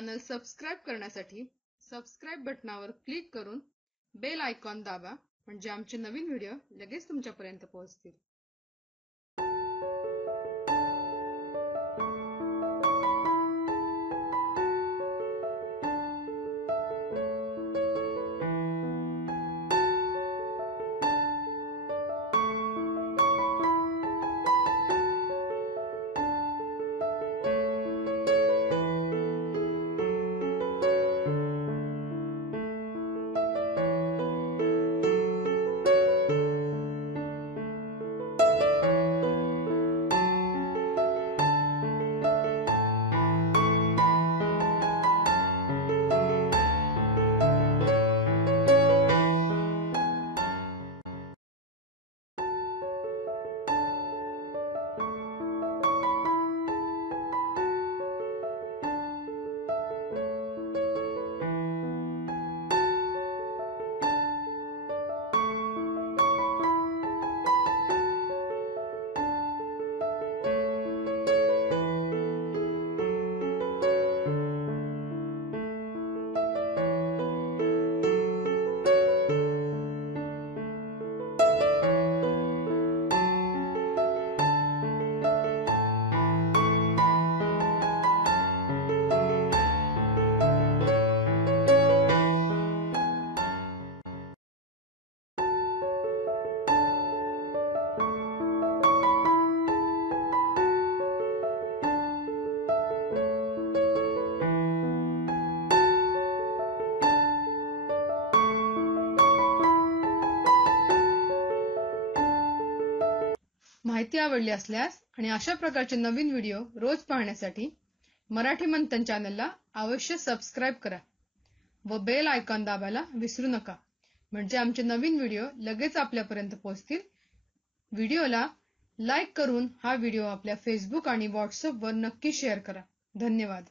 Channel subscribe करण्यासाठी subscribe बटनावर click करून बेल आयकॉन दाबा, म्हणजे आमचे नवीन व्हिडिओ लगेच तुमच्यापर्यंत पोहोचतील। माहिती आवडली असल्यास आणि अशा प्रकारचे नवीन व्हिडिओ रोज पाहण्यासाठी मराठी मंथन चॅनलला अवश्य सबस्क्राइब करा व बेल आयकॉन दाबायला विसरू नका, म्हणजे आमचे नवीन व्हिडिओ लगेच आपल्यापर्यंत पोहोचतील। व्हिडिओला लाईक करून हा व्हिडिओ आपल्या फेसबुक आणि व्हॉट्सअपवर नक्की शेअर करा। धन्यवाद।